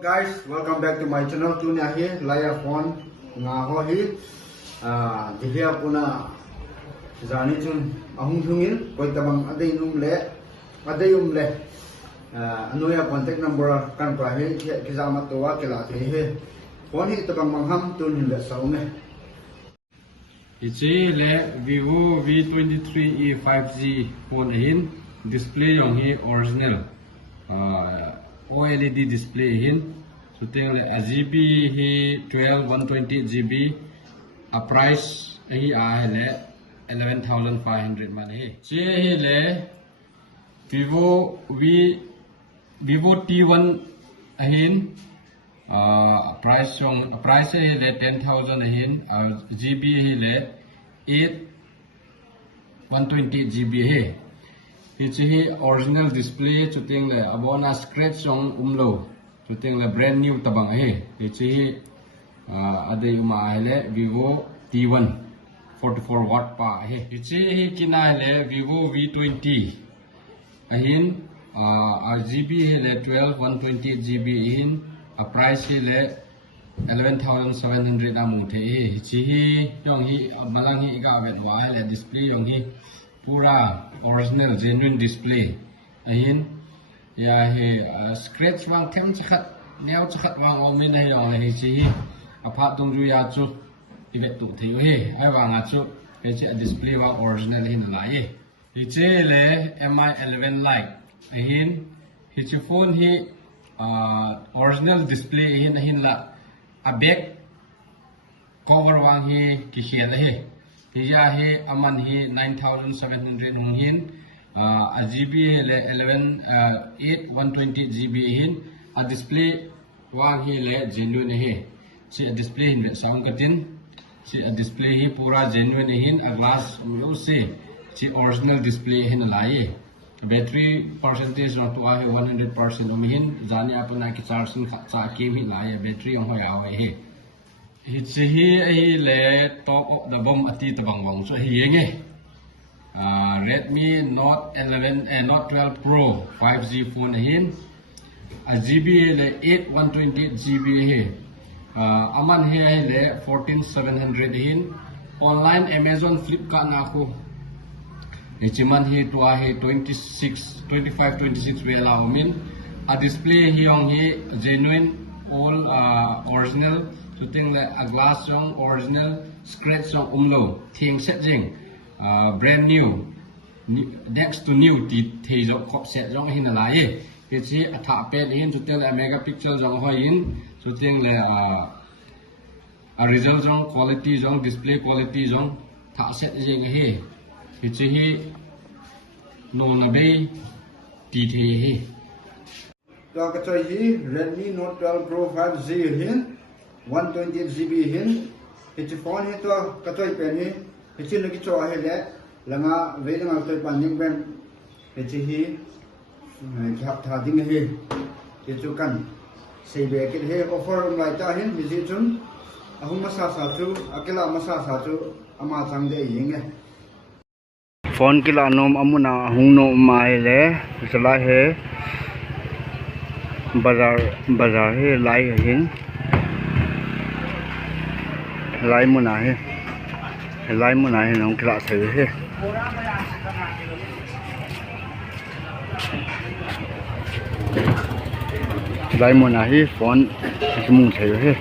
Guys, welcome back to my channel. Tunia here, laya phone nga ho hi. Dihia puna zani chun ahung thungin koi tabang adai umle. Anuya contact number kan pra hi kizama towa kila the hi. Phone hi tabang mangham tun le saume. Ichi le Vivo V23e 5G phone hin display yong hi original OLED display hin so ting le GB hi 12 120 GB a price hi a le 11,500 man hi che hi le Vivo T1 hin price hi le 10,000 hin GB hi le 8 120 GB hi Ichi hi original display chuting le abona scratch song umlo chuting le brand new tabang hi ichi hi adai uma hele Vivo T1 44 watt pa hi ichi hi kinai le Vivo V20 ahin GB hele 12 120 GB in a price hele 11,700 amu the ichi hi yong hi malang hi ga vet wa hele display yong hi pura original genuine display ahin ya he scratch wang them chakhat neo chakhat wang omin hai yong hi chi apha tung ju ya chu ivet tu thei he ai wang a chu ke che display wa original hin la ye hi che le Mi 11 Lite ahin hi chi phone hi original display hin la a back cover wang hi ki hian he Kia he aman hi 9,700 hong hin a GB le 8 120 GB hin a display wang hi le genuine he si a display hin sound katin si a display hi pura genuine hin a glass lo se si original display hin la ye battery percentage on to a 100% om hin jani apna ki charging cha ke hi la ye battery ong hoya he Hichi hi le top of the bomb ati tabang wang so hi yenge Redmi Note 11 Note 12 Pro 5G phone hin a GB le 8 120 GB hi aman hi le 14,700 hin online Amazon Flipkart na ko hichiman hi to hi 25 26 wela omin a display hi yong hi genuine all original Shooting like a glass song, original scratch song umlo, thieng set jing, brand new, next to new, the cop set song hin la ye. It's a top pad in to tell a megapixel song ho in, shooting like a result song, quality song, display quality song, top set jing he. It's a no na bay, he. To ka choi hi Redmi Note 12 Pro 5G hin 120 GB hin hichi phone hi to katoi pen hi hichi lagi cho hi le langa veilanga toi pan ning ben hichi hi khap tha ding hi hichu kan sei be ke he offer mai ta hin hichi chun ahum masa sa chu akela masa sa chu ama chang de yinge phone kila nom amuna hung no mai le chala he bazar he lai hin lai muna he nong kila sai he lai muna he phone mung sai he